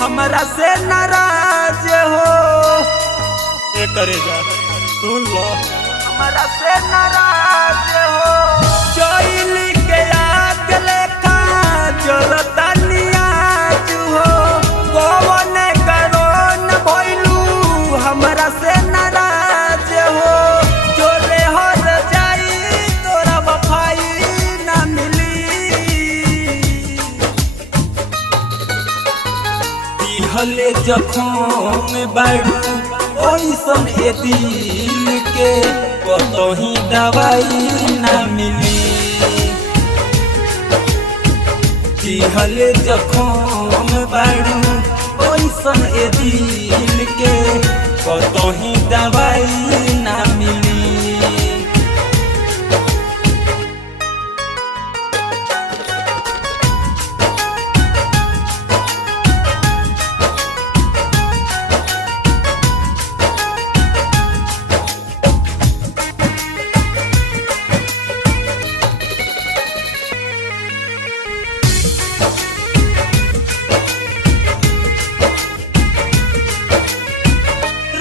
हमरा से नाराज हो। ये करे जा सुन लो हमरा से नाराज हो। चोइली के आग लेखा जरता नियाज हो। कौन करो न भइलू हमरा से नाराज हो। जोरे हर जाई तोरा वफाई ना मिली। दिहले जखम बाड़ू ओइसन ए दिल के कतही दवाई ना मिली। दिहले जखम बाड़ू ओइसन ए दिल के कतही दवाई ना मिली।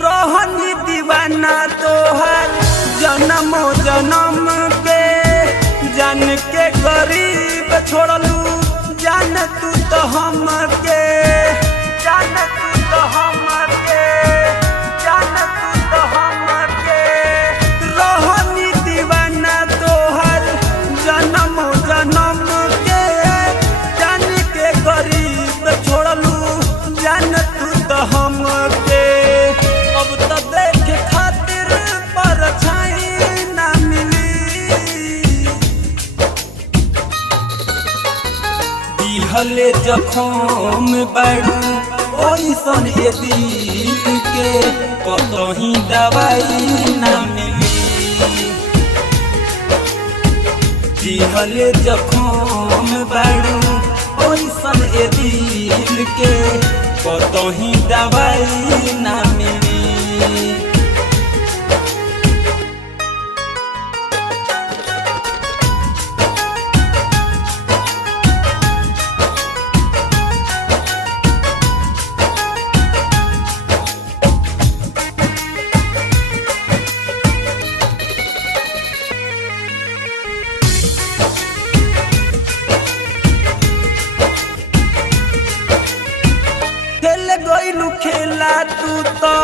रहनी दीवाना तोहर जन्म जन्म के जान के गरीब छोड़लू। जान तू तो हम के जान तू तो हम के जान तू तो हम के। रहनी दीवाना तोहर जन्म जन्म के जान के गरीब छोड़लू। जान तू तो हम के। अब तो देखे खातिर परछाई ना मिली। दिहले जखम बाड़ू ओइसन ए दिल के कतही दवाई ना मिली। दिहले जखम बाड़ू ओइसन ए दिल के कतही दवाई ना मिली। खेल गइलू खेला तू तो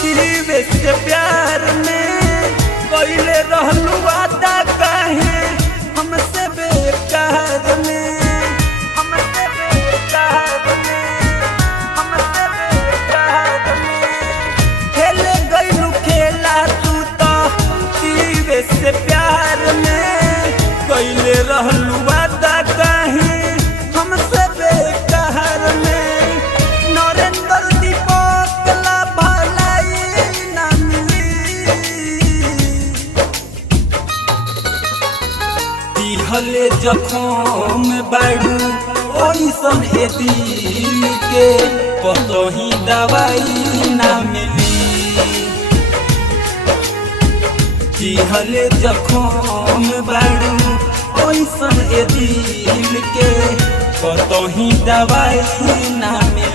जीवे से प्यार में। कइले रहलू वादा काहे हमसे बेकार में। हमसे बेकार में हमसे बेकार में। खेल गइलू खेला तू तो जीवे से प्यार में। कइले रहलू वादा काहे हमसे बेकार में। नरेंद्र दीपक ला भलाई ना मिली। दिहले जखम बाड़ू ओइसन ए दिल के कतही दवाई ना मिली। दिहले जखम बाड़ू ओइसन ए दिल के कतही दवाई ना मिली।